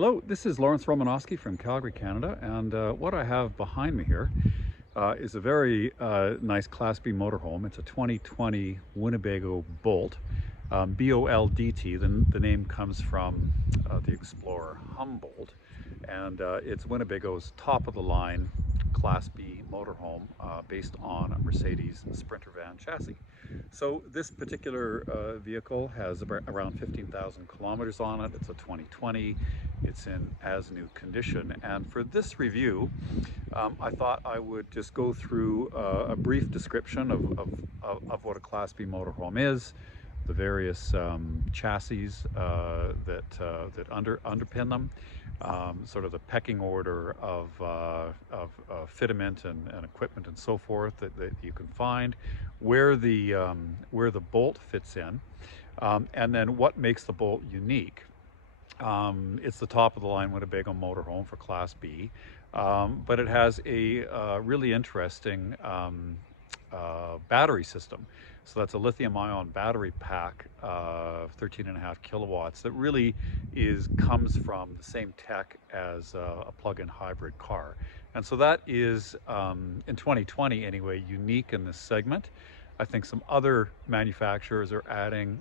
Hello, this is Romanosky from Calgary, Canada, and what I have behind me here is a very nice Class B motorhome. It's a 2020 Winnebago Boldt, B-O-L-D-T. The name comes from the explorer Humboldt, and it's Winnebago's top-of-the-line Class B motorhome based on a Mercedes Sprinter van chassis. So this particular vehicle has around 15,000 kilometers on it. It's a 2020. It's in as new condition. And for this review, I thought I would just go through a brief description of what a Class B motorhome is, the various chassis that underpin them, sort of the pecking order of fitment and equipment and so forth that you can find, where the Boldt fits in, and then what makes the Boldt unique. It's the top of the line Winnebago motorhome for Class B, but it has a really interesting battery system. So that's a lithium-ion battery pack, 13.5 kilowatts, that really comes from the same tech as a plug-in hybrid car. And so that is, in 2020 anyway, unique in this segment. I think some other manufacturers are adding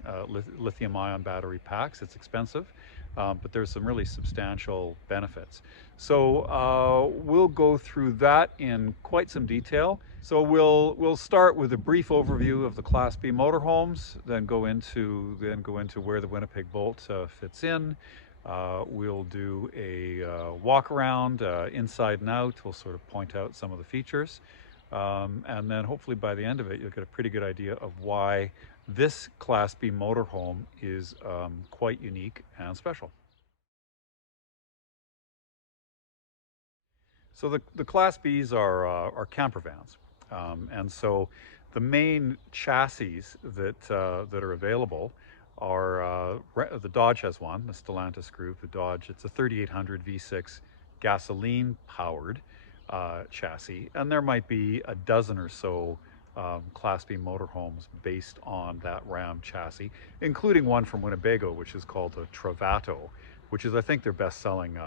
lithium-ion battery packs. It's expensive, but there's some really substantial benefits. So we'll go through that in quite some detail. So we'll start with a brief overview of the Class B motorhomes, then go into where the Winnipeg Boldt fits in. We'll do a walk around inside and out. We'll sort of point out some of the features. And then hopefully by the end of it, you'll get a pretty good idea of why this Class B motorhome is quite unique and special. So the Class Bs are camper vans. And so the main chassis that are available are, the Dodge has one, the Stellantis group, the Dodge. It's a 3800 V6 gasoline powered chassis, and there might be a dozen or so Class B motorhomes based on that Ram chassis, including one from Winnebago, which is called the Travato, which is, I think, their best-selling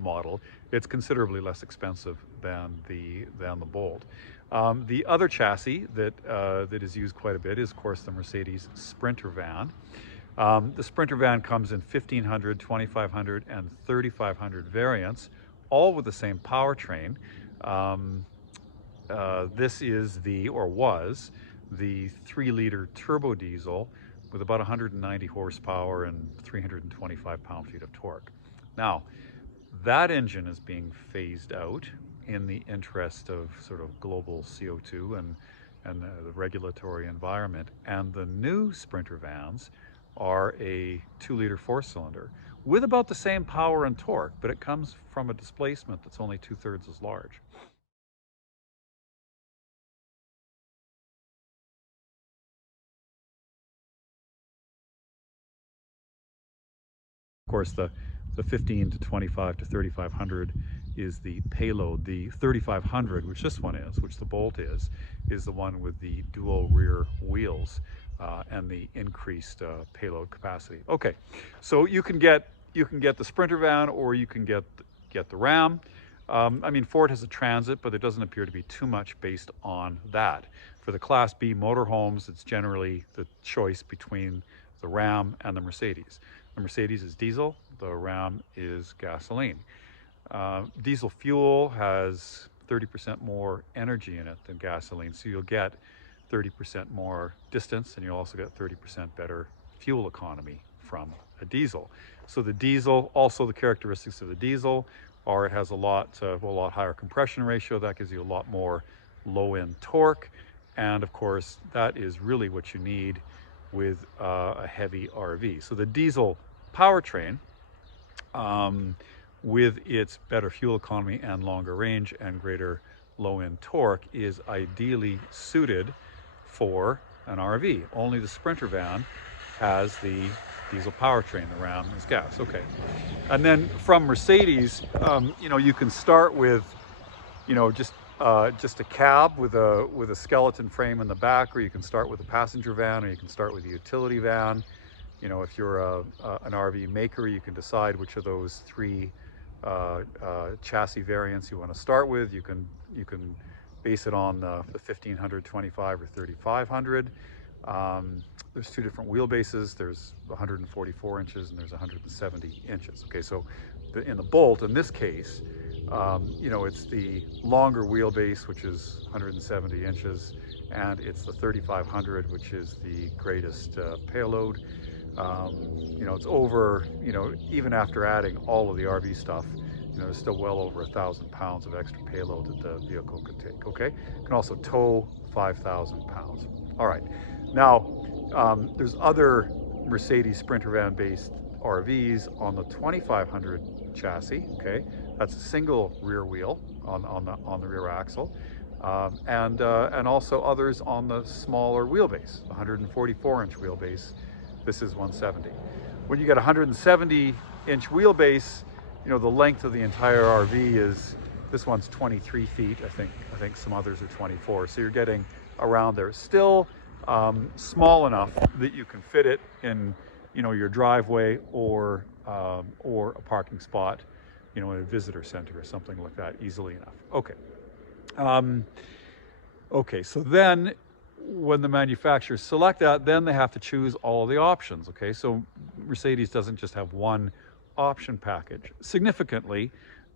model. It's considerably less expensive than the Boldt. The other chassis that is used quite a bit is, of course, the Mercedes Sprinter van. The Sprinter van comes in 1500, 2500, and 3500 variants, all with the same powertrain. This is was the 3-liter turbo diesel with about 190 horsepower and 325 pound-feet of torque. Now, that engine is being phased out in the interest of sort of global CO2 and the regulatory environment. And the new Sprinter vans are a 2-liter 4-cylinder with about the same power and torque, but it comes from a displacement that's only 2/3 as large. Of course, the 15 to 25 to 3500 is the payload. The 3500, which this one is, which the Boldt is the one with the dual rear wheels and the increased payload capacity. Okay, so you can get the Sprinter van, or you can get the Ram. I mean, Ford has a Transit, but there doesn't appear to be too much based on that. For the Class B motorhomes, it's generally the choice between the Ram and the Mercedes. The Mercedes is diesel, the Ram is gasoline. Diesel fuel has 30% more energy in it than gasoline, so you'll get 30% more distance, and you'll also get 30% better fuel economy from a diesel. So the diesel, also the characteristics of the diesel are it has a lot higher compression ratio. That gives you a lot more low-end torque, and of course that is really what you need with a heavy RV. So the diesel powertrain, with its better fuel economy and longer range and greater low-end torque, is ideally suited for an RV. Only the Sprinter van has the diesel powertrain. The Ram is gas. Okay, and then from Mercedes, you can start with, just a cab with a skeleton frame in the back, or you can start with a passenger van, or you can start with a utility van. You know, if you're an RV maker, you can decide which of those three chassis variants you want to start with. You can base it on the 1500, 25, or 3500. There's two different wheelbases. There's 144 inches and there's 170 inches. Okay, so in the Boldt, in this case, you know, it's the longer wheelbase, which is 170 inches, and it's the 3500, which is the greatest payload. You know, it's over, you know, even after adding all of the RV stuff, you know, there's still well over 1,000 pounds of extra payload that the vehicle could take, okay? It can also tow 5,000 pounds. All right, now, there's other Mercedes Sprinter van based RVs on the 2500 chassis, okay? That's a single rear wheel on the rear axle. And also others on the smaller wheelbase, 144 inch wheelbase. This is 170. When you get 170 inch wheelbase, you know, the length of the entire RV is, this one's 23 feet. I think some others are 24. So you're getting around there. Still small enough that you can fit it in, you know, your driveway or a parking spot, you know, in a visitor center or something like that easily enough. Okay. Okay, so then when the manufacturers select that, then they have to choose all of the options. Okay, so Mercedes doesn't just have one option package. Significantly,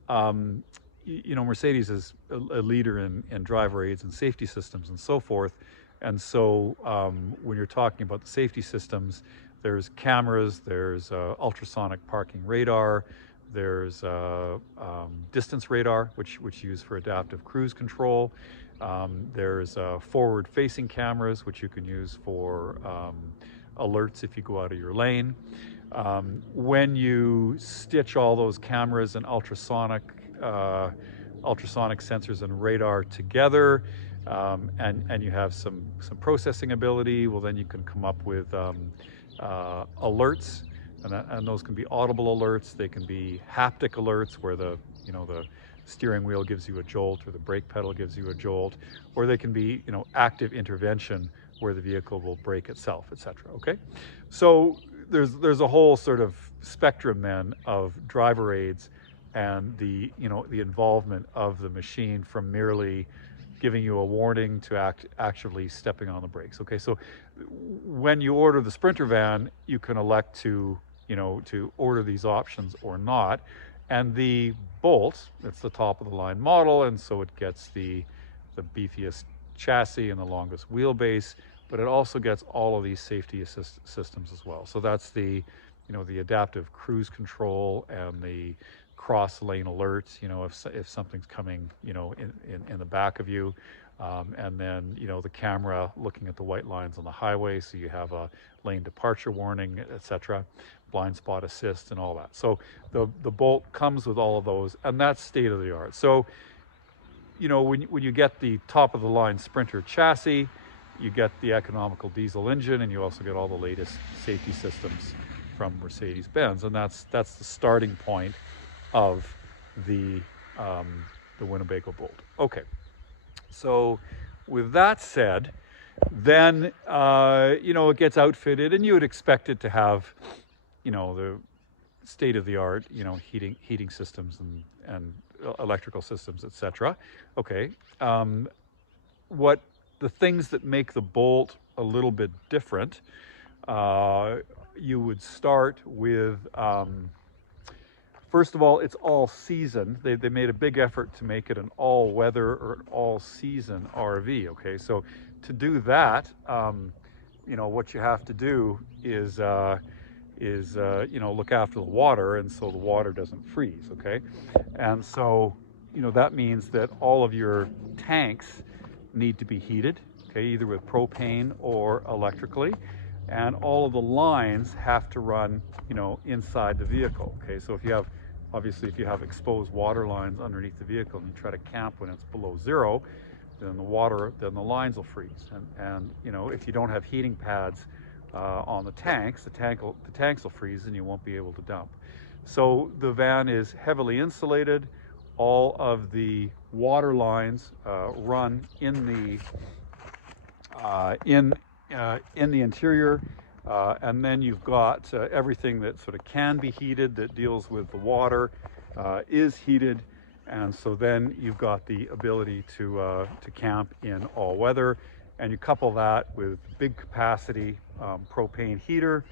you know, Mercedes is a leader in driver aids and safety systems and so forth. And so when you're talking about the safety systems, there's cameras, there's ultrasonic parking radar, there's distance radar, which you use for adaptive cruise control. There's forward-facing cameras, which you can use for alerts if you go out of your lane. When you stitch all those cameras and ultrasonic sensors and radar together, and you have some processing ability, well, then you can come up with alerts, and those can be audible alerts. They can be haptic alerts, where the steering wheel gives you a jolt or the brake pedal gives you a jolt, or they can be, you know, active intervention, where the vehicle will brake itself, etc. Okay, so there's a whole sort of spectrum then of driver aids and the involvement of the machine, from merely giving you a warning to actually stepping on the brakes. Okay, so when you order the Sprinter van, you can elect to order these options or not. And the Boldt, it's the top of the line model, and so it gets the beefiest chassis and the longest wheelbase, but it also gets all of these safety assist systems as well. So that's the adaptive cruise control and the cross lane alerts, you know, if something's coming, you know, in the back of you, and then, you know, the camera looking at the white lines on the highway, so you have a lane departure warning, etc., blind spot assist and all that. So the Boldt comes with all of those, and that's state of the art. So, you know, when you get the top of the line Sprinter chassis, you get the economical diesel engine, and you also get all the latest safety systems from Mercedes-Benz, and that's the starting point of the Winnebago Boldt. Okay, so with that said, then you know, it gets outfitted, and you would expect it to have, you know, the state-of-the-art, you know, heating systems and electrical systems, etc. Okay, what the things that make the Boldt a little bit different, you would start with, first of all, it's all season. They made a big effort to make it an all-weather or an all-season RV. Okay, so to do that, you know, what you have to do is you know, look after the water, and so the water doesn't freeze. Okay, and so, you know, that means that all of your tanks need to be heated, okay, either with propane or electrically, and all of the lines have to run, you know, inside the vehicle. Okay, so if you have exposed water lines underneath the vehicle and you try to camp when it's below zero, then the lines will freeze, and you know, if you don't have heating pads on the tanks, the tanks will freeze and you won't be able to dump. So the van is heavily insulated. All of the water lines run in the interior, And then you've got everything that sort of can be heated, that deals with the water, is heated. And so then you've got the ability to camp in all weather. And you couple that with big capacity propane heater,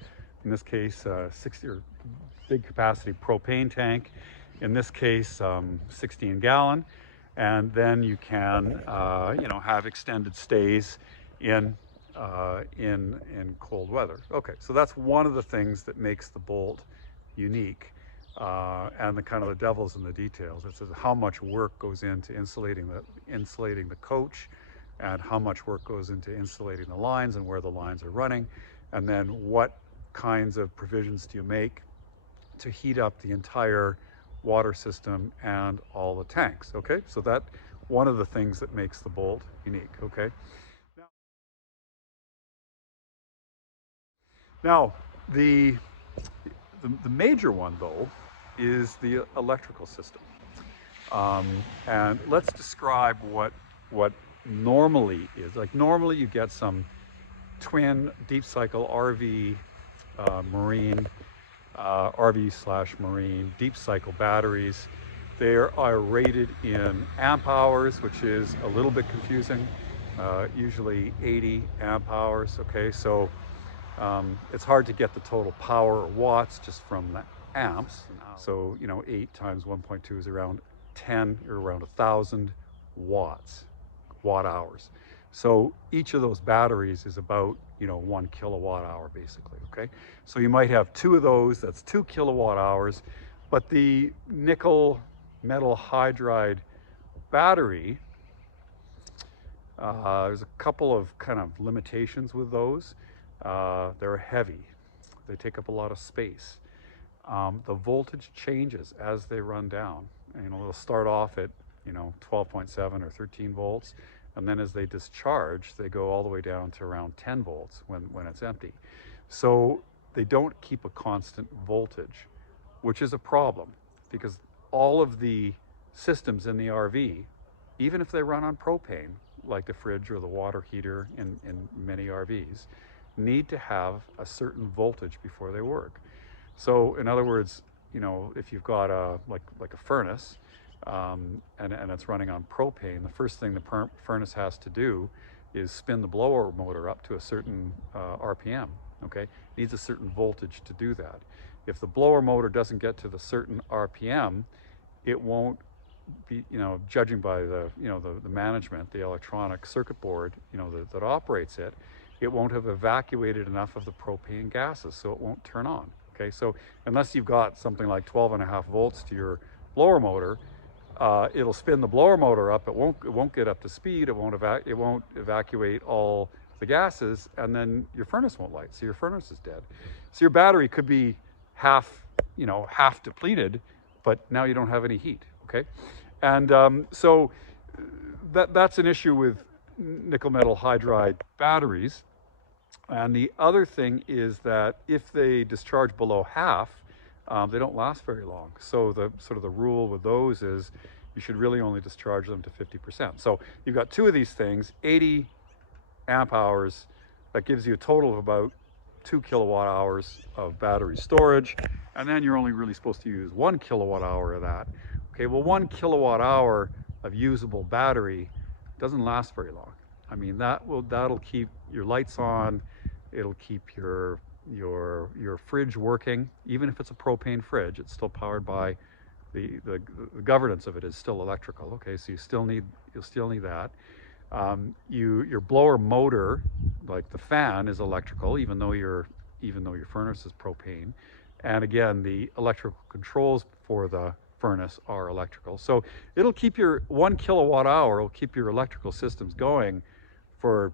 in this case 60 or big capacity propane tank, in this case 16 gallon. And then you can have extended stays in cold weather. Okay, so that's one of the things that makes the Boldt unique, and the kind of the devil's in the details. It's how much work goes into insulating the coach, and how much work goes into insulating the lines and where the lines are running, and then what kinds of provisions do you make to heat up the entire water system and all the tanks. Okay, so that one of the things that makes the Boldt unique. Okay, now the major one though is the electrical system, and let's describe what normally is. Like normally you get some twin deep cycle RV marine RV/marine deep cycle batteries. They are rated in amp hours, which is a little bit confusing, usually 80 amp hours. Okay, so it's hard to get the total power or watts just from the amps. So 8 times 1.2 is around 10 or around 1,000 watt hours. So each of those batteries is about 1 kilowatt hour basically. Okay, so you might have 2 of those, that's 2 kilowatt hours. But the nickel metal hydride battery, there's a couple of kind of limitations with those. They're heavy, they take up a lot of space. The voltage changes as they run down. They'll start off at 12.7 or 13 volts, and then as they discharge, they go all the way down to around 10 volts when it's empty. So they don't keep a constant voltage, which is a problem, because all of the systems in the RV, even if they run on propane, like the fridge or the water heater in many RVs, need to have a certain voltage before they work. So in other words, if you've got like a furnace, and it's running on propane, the first thing the furnace has to do is spin the blower motor up to a certain RPM. Okay, it needs a certain voltage to do that. If the blower motor doesn't get to the certain RPM, it won't be, judging by the management, the electronic circuit board, that operates it, it won't have evacuated enough of the propane gases, so it won't turn on. Okay, so unless you've got something like 12.5 volts to your blower motor, it'll spin the blower motor up. It won't get up to speed. It won't evacuate all the gases, and then your furnace won't light. So your furnace is dead. So your battery could be half depleted, but now you don't have any heat. Okay, and so that's an issue with nickel metal hydride batteries. And the other thing is that if they discharge below half, they don't last very long. So the rule with those is you should really only discharge them to 50%. So you've got 2 of these things, 80 amp hours. That gives you a total of about 2 kilowatt hours of battery storage. And then you're only really supposed to use 1 kilowatt hour of that. Okay, well, 1 kilowatt hour of usable battery doesn't last very long. I mean, that'll keep your lights on. It'll keep your fridge working. Even if it's a propane fridge, it's still powered by the governance of it is still electrical. Okay, so you'll still need that. Your blower motor, like the fan, is electrical, even though your furnace is propane. And again, the electrical controls for the furnace are electrical. So it'll keep your 1 kilowatt hour will keep your electrical systems going for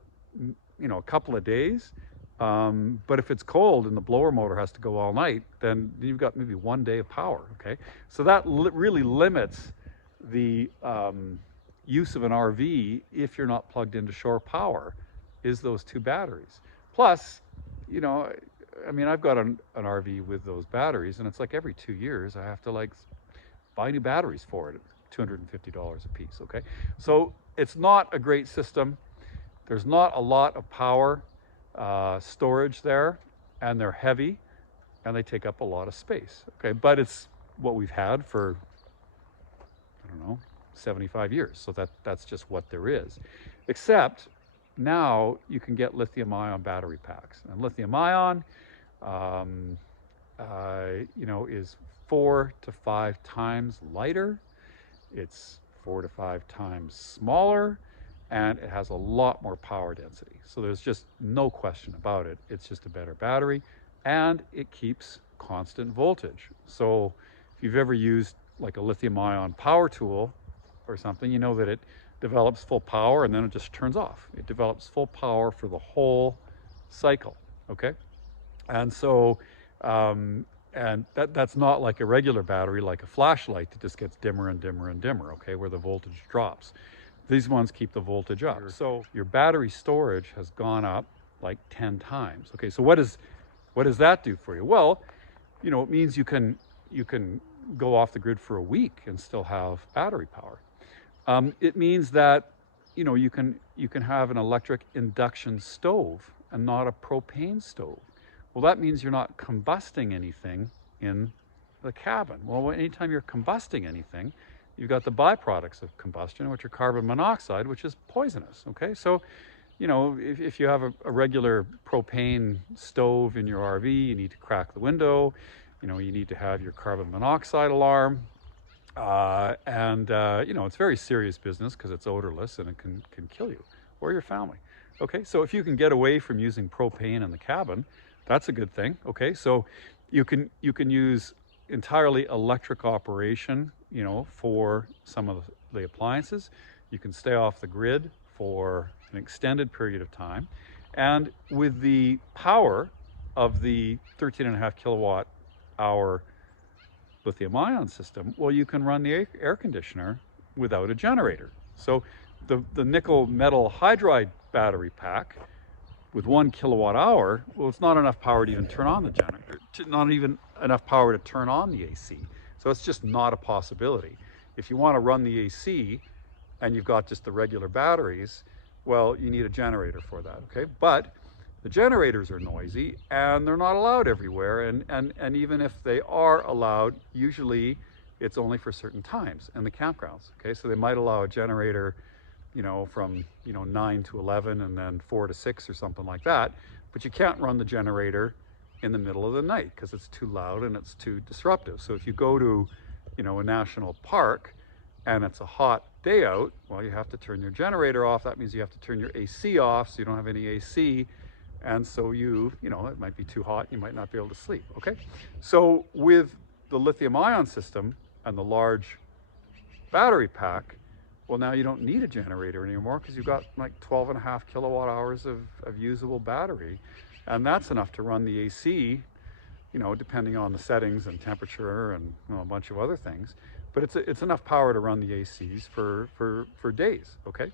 a couple of days. But if it's cold and the blower motor has to go all night, then you've got maybe 1 day of power. Okay, so that really limits the use of an RV if you're not plugged into shore power, is those 2 batteries. Plus, I've got an RV with those batteries, and it's like every 2 years I have to buy new batteries for it, $250 a piece. Okay, so it's not a great system. There's not a lot of power storage there. and they're heavy, and they take up a lot of space. Okay, but it's what we've had for, I don't know, 75 years. So that's just what there is. Except now you can get lithium ion battery packs. And lithium ion, is 4 to 5 times lighter. It's 4 to 5 times smaller, and it has a lot more power density. So there's just no question about it. It's just a better battery, and it keeps constant voltage. So if you've ever used like a lithium ion power tool or something, you know that it develops full power and then it just turns off. It develops full power for the whole cycle, okay? And so, and that's not like a regular battery, like a flashlight that just gets dimmer and dimmer and dimmer, okay, where the voltage drops. These ones keep the voltage up. So your battery storage has gone up like 10 times. Okay, so what does that do for you? Well, it means you can go off the grid for a week and still have battery power. It means that you can have an electric induction stove and not a propane stove. Well, that means you're not combusting anything in the cabin. Well, anytime you're combusting anything, you've got the byproducts of combustion, which are carbon monoxide, which is poisonous. Okay, so if you have a regular propane stove in your RV, you need to crack the window. You need to have your carbon monoxide alarm. It's very serious business because it's odorless and it can kill you or your family. Okay, so if you can get away from using propane in the cabin, that's a good thing. Okay, so you can use entirely electric operation, for some of the appliances. You can stay off the grid for an extended period of time. And with the power of the 13.5 kilowatt hour lithium ion system, well, you can run the air conditioner without a generator. So the nickel metal hydride battery pack with 1 kilowatt hour, well, it's not enough power to even turn on the generator, not even enough power to turn on the AC. So it's just not a possibility. If you want to run the AC and you've got just the regular batteries, well, you need a generator for that, okay? But the generators are noisy and they're not allowed everywhere. And even if they are allowed, usually it's only for certain times in the campgrounds, okay? So they might allow a generator, from 9 to 11 and then 4 to 6 or something like that. But you can't run the generator in the middle of the night because it's too loud and it's too disruptive. So if you go to, a national park and it's a hot day out, well, you have to turn your generator off. That means you have to turn your AC off so you don't have any AC. And so it might be too hot. You might not be able to sleep, okay? So with the lithium ion system and the large battery pack, well, now you don't need a generator anymore because you've got like 12.5 kilowatt hours of usable battery. And that's enough to run the AC, depending on the settings and temperature and a bunch of other things. But it's enough power to run the ACs for days, okay?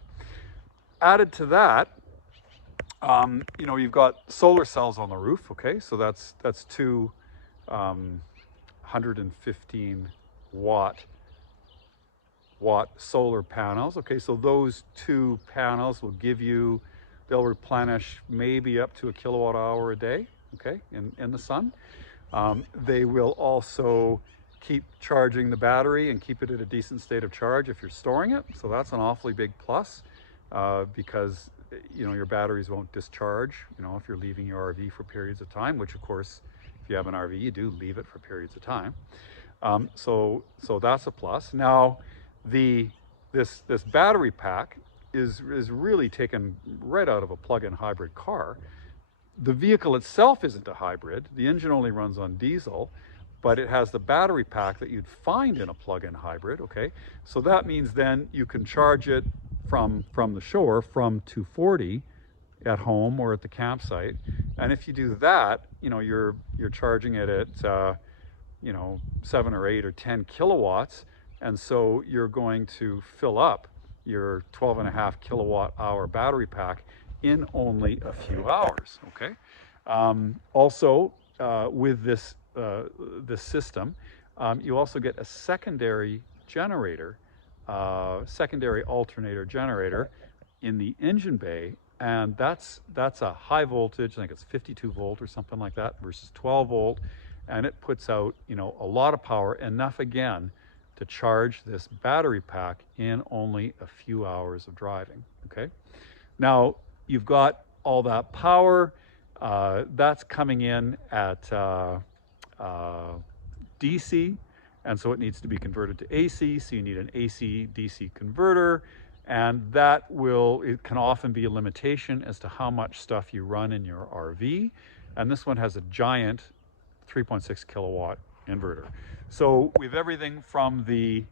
Added to that, you've got solar cells on the roof, okay? So that's two 115 watt solar panels. Okay, so those two panels will they'll replenish maybe up to 1 kilowatt hour a day, okay, in the sun. They will also keep charging the battery and keep it at a decent state of charge if you're storing it. So that's an awfully big plus because your batteries won't discharge, if you're leaving your RV for periods of time, which of course, if you have an RV, you do leave it for periods of time. So that's a plus. Now, this battery pack is really taken right out of a plug-in hybrid car. The vehicle itself isn't a hybrid. The engine only runs on diesel, but it has the battery pack that you'd find in a plug-in hybrid, okay? So that means then you can charge it from the shore, from 240 at home or at the campsite. And if you do that, you're charging it at 7 or 8 or 10 kilowatts. And so you're going to fill up your 12.5 kilowatt hour battery pack in only a few hours, okay? Also, with this system, you also get a secondary generator, secondary alternator generator in the engine bay and that's a high voltage. I think it's 52 volt or something like that versus 12 volt, and it puts out, you know, a lot of power, enough again to charge this battery pack in only a few hours of driving. Okay, now you've got all that power that's coming in at DC, and so it needs to be converted to AC, so you need an AC DC converter, and it can often be a limitation as to how much stuff you run in your RV, and this one has a giant 3.6 kilowatt inverter. So we have everything from the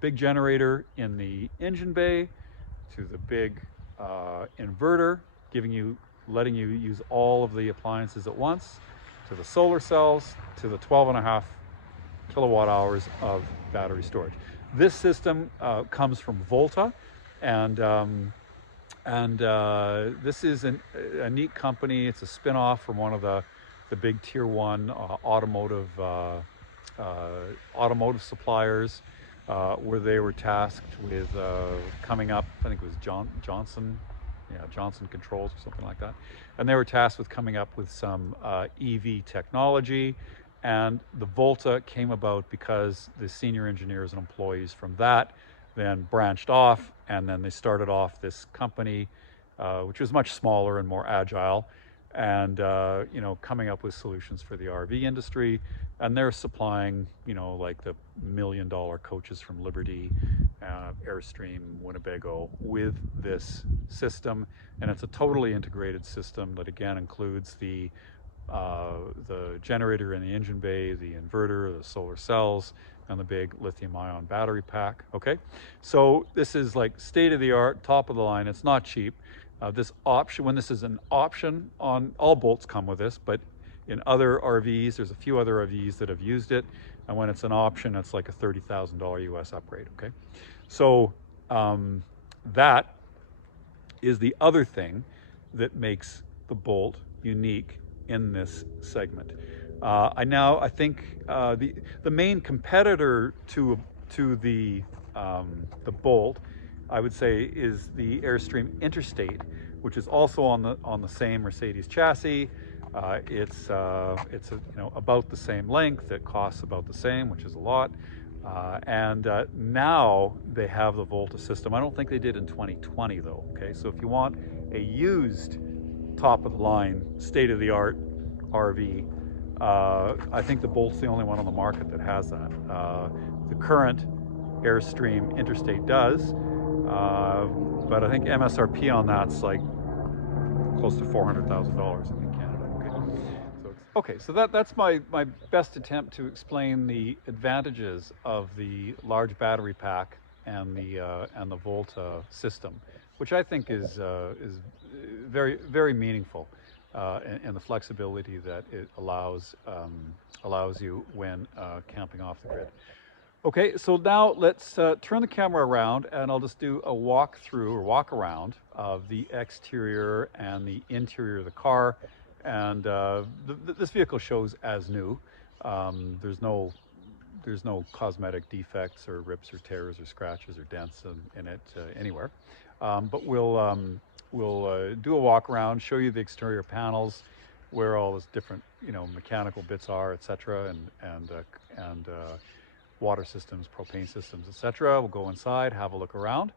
big generator in the engine bay to the big inverter, letting you use all of the appliances at once, to the solar cells, to the 12.5 kilowatt hours of battery storage. This system comes from Volta, and this is a neat company. It's a spin-off from one of the big tier one automotive suppliers, where they were tasked with coming up, I think it was Johnson Controls or something like that. And they were tasked with coming up with some EV technology. And the Volta came about because the senior engineers and employees from that then branched off, and then they started off this company, which was much smaller and more agile, and coming up with solutions for the RV industry. And they're supplying, like the $1 million coaches from Liberty, Airstream, Winnebago with this system. And it's a totally integrated system that again includes the generator in the engine bay, the inverter, the solar cells, and the big lithium-ion battery pack. Okay, so this is like state-of-the-art, top of the line. It's not cheap. This option, when this is an option, on all Boldts come with this, but in other RVs, there's a few other RVs that have used it, and when it's an option, it's like a $30,000 US upgrade. Okay, so that is the other thing that makes the Boldt unique in this segment. I think the main competitor to the Boldt, I would say, is the Airstream Interstate, which is also on the same Mercedes chassis. It's about the same length. It costs about the same, which is a lot. And now they have the Volta system. I don't think they did in 2020 though. Okay, so if you want a used top of the line, state of the art RV, I think the Boldt's the only one on the market that has that. The current Airstream Interstate does, but I think MSRP on that's like close to $400,000 in Canada. Okay, so that's my best attempt to explain the advantages of the large battery pack and the Volta system, which I think is very, very meaningful, and the flexibility that it allows you when camping off the grid. Okay, so now let's turn the camera around, and I'll just do a walk around of the exterior and the interior of the car. And this vehicle shows as new. There's no cosmetic defects or rips or tears or scratches or dents in it anywhere. But we'll do a walk around, show you the exterior panels, where all those different mechanical bits are, etc., and water systems, propane systems, etc. We'll go inside, have a look around.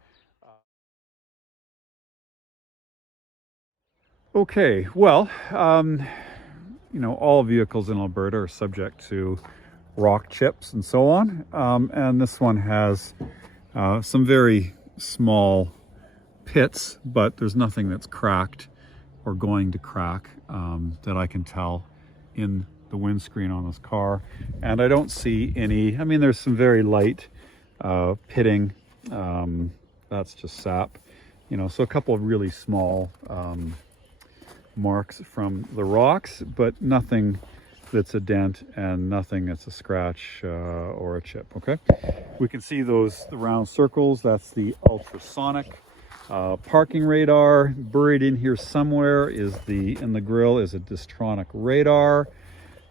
Okay, well, all vehicles in Alberta are subject to rock chips and so on, and this one has some very small pits, but there's nothing that's cracked or going to crack that I can tell in the windscreen on this car. And I don't see any, there's some very light pitting, that's just sap, so a couple of really small marks from the rocks, but nothing that's a dent and nothing that's a scratch or a chip. Okay, we can see the round circles. That's the ultrasonic parking radar. Buried in here somewhere in the grill is a Distronic radar,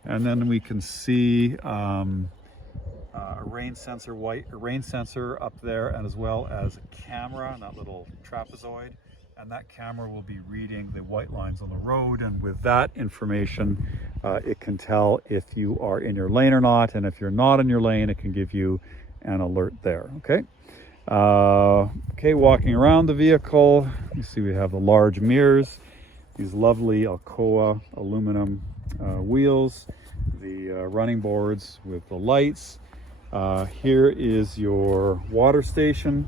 and then we can see a rain sensor up there, and as well as a camera, and that little trapezoid. and that camera will be reading the white lines on the road, and with that information it can tell if you are in your lane or not, and if you're not in your lane it can give you an alert there. Okay, walking around the vehicle, you see we have the large mirrors, these lovely Alcoa aluminum wheels, the running boards with the lights. Here is your water station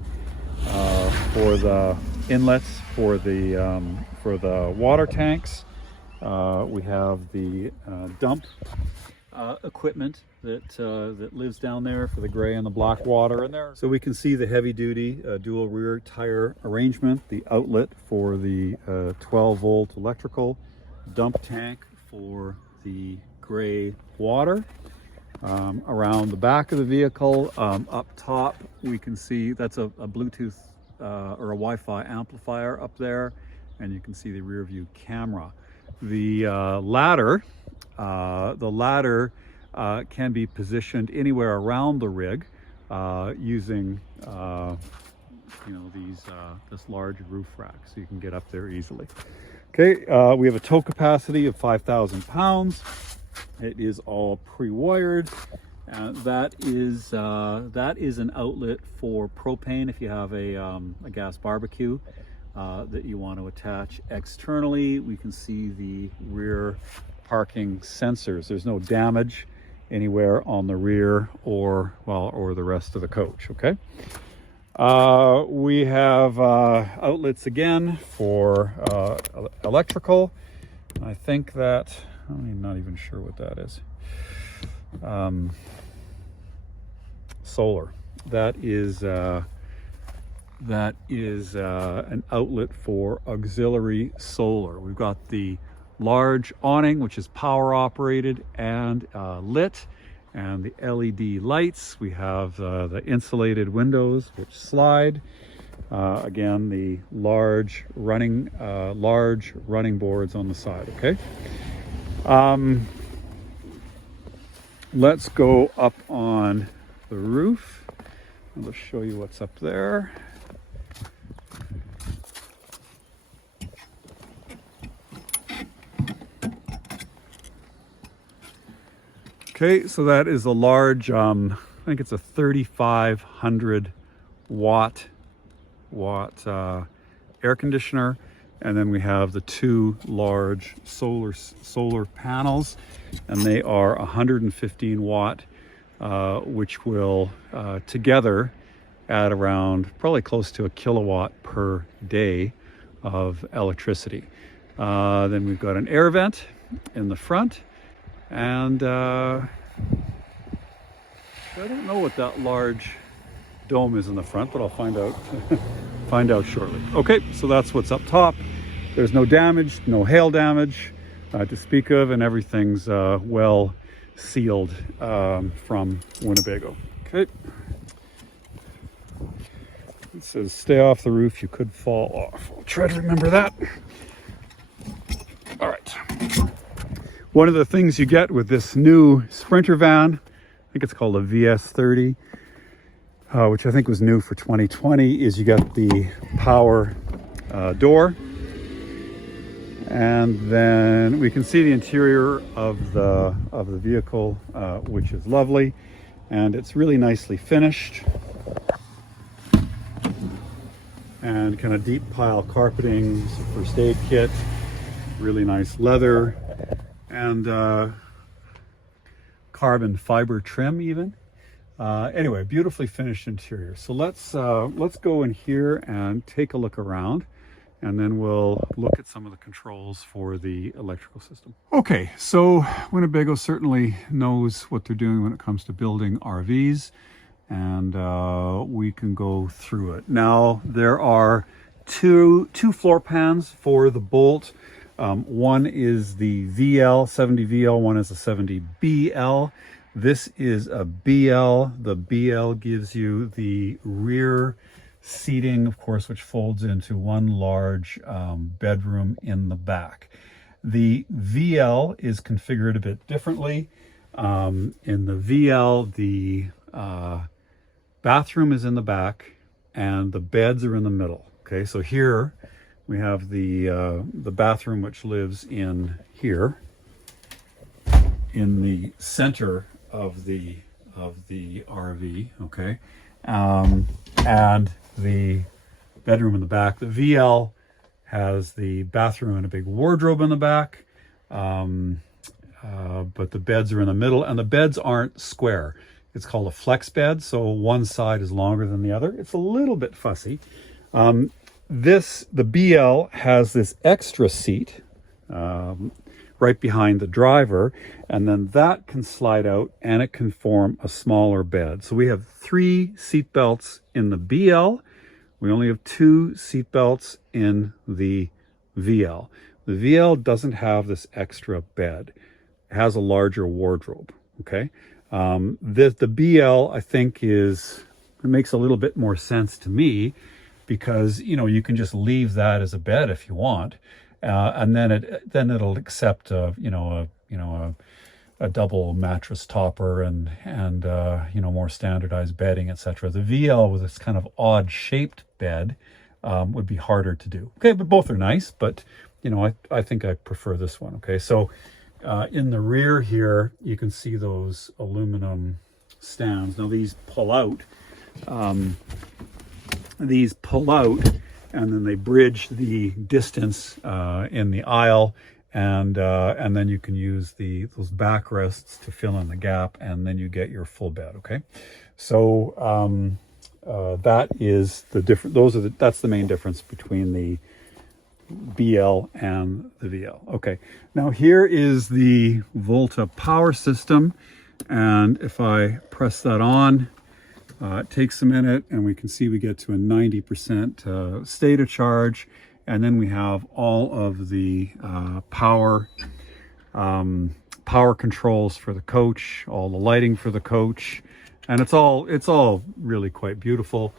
for the inlets for the water tanks. We have the dump equipment that lives down there for the gray and the black water in there. So we can see the heavy duty dual rear tire arrangement, the outlet for the 12-volt electrical, dump tank for the gray water. Around the back of the vehicle, up top, we can see that's a Bluetooth or a Wi-Fi amplifier up there, and you can see the rear view camera. The ladder can be positioned anywhere around the rig using this large roof rack, so you can get up there easily. Okay, we have a tow capacity of 5,000 pounds. It is all pre-wired. That is an outlet for propane if you have a gas barbecue that you want to attach externally. We can see the rear parking sensors. There's no damage anywhere on the rear or the rest of the coach. Okay. We have outlets again for electrical. I think that I'm not even sure what that is. Solar. That is an outlet for auxiliary solar. We've got the large awning, which is power operated and lit, and the LED lights. We have the insulated windows which slide. Again, the large running boards on the side. Okay. Let's go up on the roof. I'll show you what's up there. Okay, so that is a large, I think it's a 3,500 watt air conditioner. And then we have the two large solar panels, and they are 115 watt, which will together add around probably close to a kilowatt per day of electricity. Then we've got an air vent in the front, and I don't know what that large dome is in the front, but I'll find out shortly. Okay, so that's what's up top. There's no damage, no hail damage to speak of, and everything's well sealed from Winnebago. Okay. It says stay off the roof, you could fall off. I'll try to remember that. All right. One of the things you get with this new Sprinter van, I think it's called a VS30, which I think was new for 2020, is you got the power door, and then we can see the interior of the vehicle, which is lovely, and it's really nicely finished, and kind of deep pile carpeting, first aid kit, really nice leather, and carbon fiber trim even. Anyway, beautifully finished interior. So let's go in here and take a look around, and then we'll look at some of the controls for the electrical system. Okay, so Winnebago certainly knows what they're doing when it comes to building RVs, and we can go through it. Now, there are two floor pans for the Boldt. One is the VL, 70VL, one is a 70BL. This is a BL. The BL gives you the rear seating, of course, which folds into one large bedroom in the back. The VL is configured a bit differently. In the VL, the bathroom is in the back and the beds are in the middle. Okay, so here We have the bathroom, which lives in here, in the center of the RV, okay, and the bedroom in the back. The VL has the bathroom and a big wardrobe in the back, but the beds are in the middle, and the beds aren't square. It's called a flex bed, so one side is longer than the other. It's a little bit fussy. The BL has this extra seat right behind the driver, and then that can slide out and it can form a smaller bed. So we have 3 seat belts in the BL. We only have 2 seat belts in the VL. The VL doesn't have this extra bed. It has a larger wardrobe, okay? The BL, I think, it makes a little bit more sense to me, because, you know, you can just leave that as a bed if you want. And then it'll accept a double mattress topper and more standardized bedding, etc. The VL with this kind of odd shaped bed would be harder to do. Okay, but both are nice, but you know, I think I prefer this one. Okay, so in the rear here, you can see those aluminum stands. Now these pull out. And then they bridge the distance in the aisle, and then you can use those backrests to fill in the gap, and then you get your full bed. Okay, so that is the different. That's the main difference between the BL and the VL. Okay, now here is the Volta Power System, and if I press that on, it takes a minute, and we can see we get to a 90% state of charge, and then we have all of the power controls for the coach, all the lighting for the coach, and it's all really quite beautiful.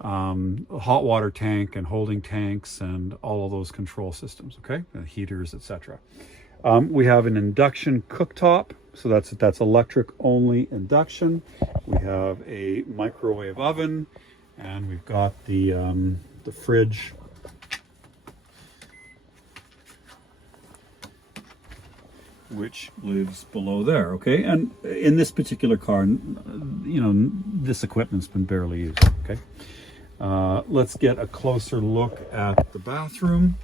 A hot water tank and holding tanks and all of those control systems, okay, heaters, etc. We have an induction cooktop. So that's electric only induction. We have a microwave oven, and we've got the fridge, which lives below there. Okay, and in this particular car, you know, this equipment's been barely used. Okay, let's get a closer look at the bathroom,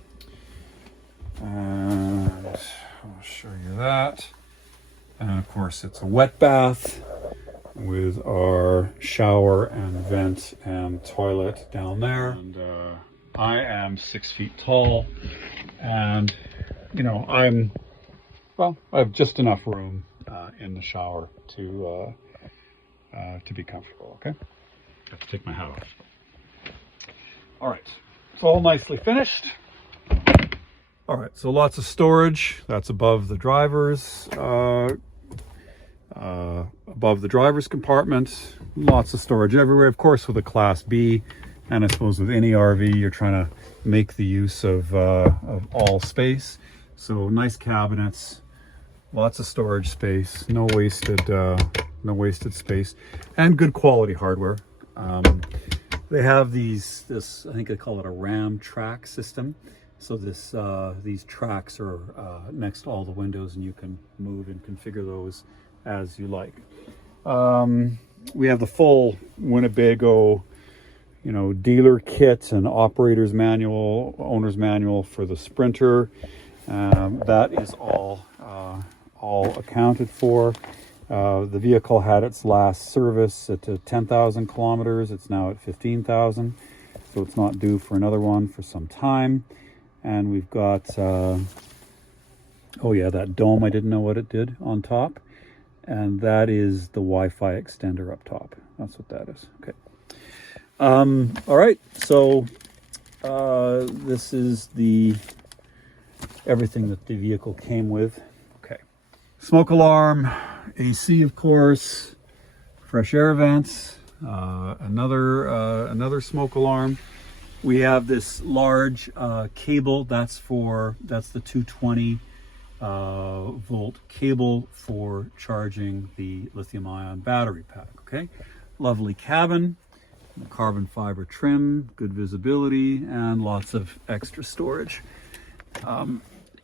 and I'll show you that. And of course, it's a wet bath with our shower and vent and toilet down there. And I am 6 feet tall, and you know, I have just enough room in the shower to be comfortable. Okay, I have to take my hat off. All right, it's all nicely finished. All right, so lots of storage. That's above the driver's compartment. Lots of storage everywhere. Of course, with a Class B, and I suppose with any RV, you're trying to make the use of all space. So nice cabinets, lots of storage space, no wasted space, and good quality hardware. They have this I think they call it a RAM track system. So these tracks are next to all the windows, and you can move and configure those as you like. We have the full Winnebago, you know, dealer kit and operator's manual, owner's manual for the Sprinter. That is all accounted for. The vehicle had its last service at 10,000 kilometers. It's now at 15,000, so it's not due for another one for some time. And we've got, oh yeah, that dome, I didn't know what it did on top. And that is the Wi-Fi extender up top. That's what that is. Okay. All right. So this is everything that the vehicle came with. Okay. Smoke alarm, AC, of course, fresh air vents, another smoke alarm. We have this large cable. That's the 220 volt cable for charging the lithium-ion battery pack. Okay, lovely cabin. carbon fiber trim, good visibility, and lots of extra storage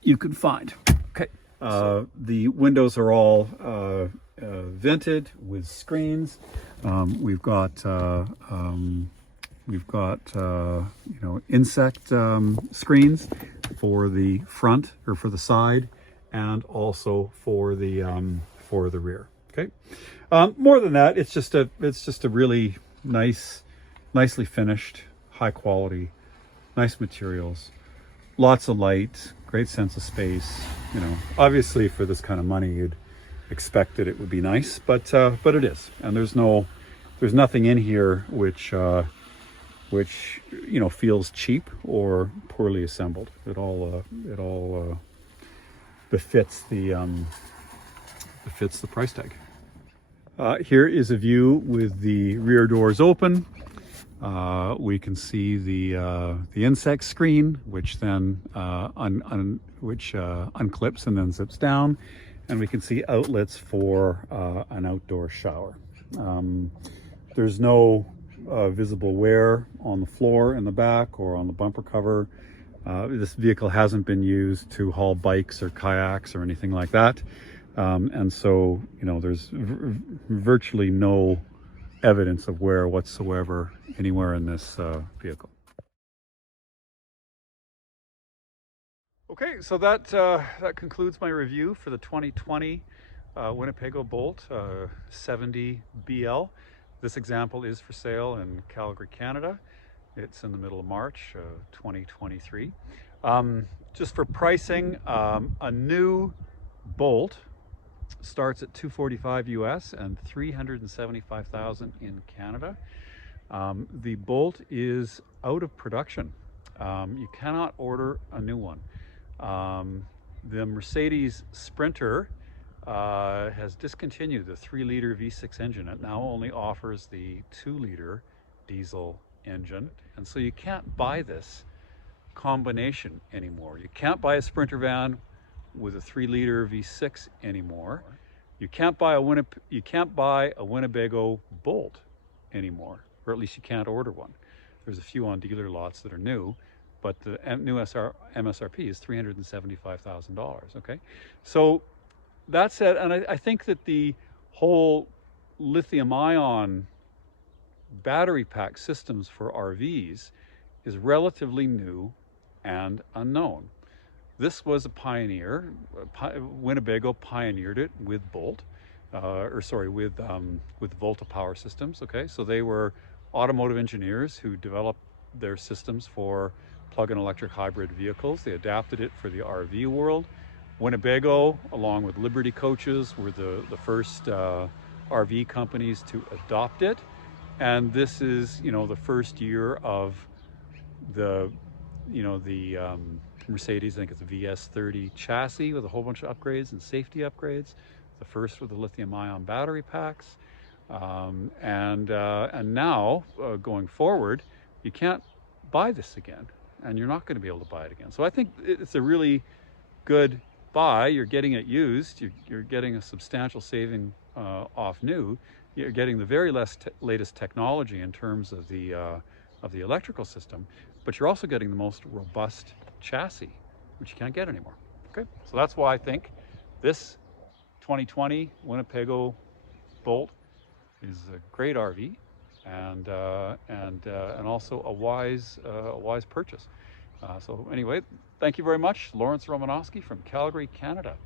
you can find. Okay, the windows are all vented with screens. We've got insect screens for the front or for the side, and also for the rear. Okay, more than that, it's just a really nicely finished, high quality, nice materials, lots of light, great sense of space. You know, obviously for this kind of money, you'd expect that it would be nice, but it is, and there's nothing in here which feels cheap or poorly assembled. It all befits the price tag. Here is a view with the rear doors open. We can see the insect screen, which then unclips and then zips down, and we can see outlets for an outdoor shower. There's no visible wear on the floor in the back or on the bumper cover. This vehicle hasn't been used to haul bikes or kayaks or anything like that. And so, there's virtually no evidence of wear whatsoever anywhere in this vehicle. Okay, so that concludes my review for the 2020 Winnebago Boldt 70 BL. This example is for sale in Calgary, Canada. It's in the middle of March 2023. Just for pricing, a new Boldt starts at $245 US and $375,000 in Canada. The Boldt is out of production. You cannot order a new one. The Mercedes Sprinter has discontinued the 3-liter V6 engine. It now only offers the 2-liter diesel engine, and so you can't buy this combination anymore. You can't buy a Sprinter van with a 3-liter V6 anymore. You can't buy a Winnebago Boldt anymore, or at least you can't order one. There's a few on dealer lots that are new, but the new MSRP is $375,000. Okay, so that's it. And I think that the whole lithium-ion battery pack systems for RVs is relatively new and unknown. This was a pioneer. Winnebago pioneered it with with Volta Power Systems. Okay, so they were automotive engineers who developed their systems for plug-in electric hybrid vehicles. They adapted it for the RV world. Winnebago, along with Liberty Coaches, were the first RV companies to adopt it. And this is, the first year of the Mercedes, I think it's a VS30 chassis with a whole bunch of upgrades and safety upgrades. The first with the lithium-ion battery packs. And now, going forward, you can't buy this again, and you're not going to be able to buy it again. So I think it's a really good buy. You're getting it used. You're getting a substantial saving off new. You're getting the very latest technology in terms of the electrical system, but you're also getting the most robust chassis, which you can't get anymore. Okay, so that's why I think this 2020 Winnebago Boldt is a great RV and also a wise purchase. So anyway, thank you very much. Lromanosky from Calgary, Canada.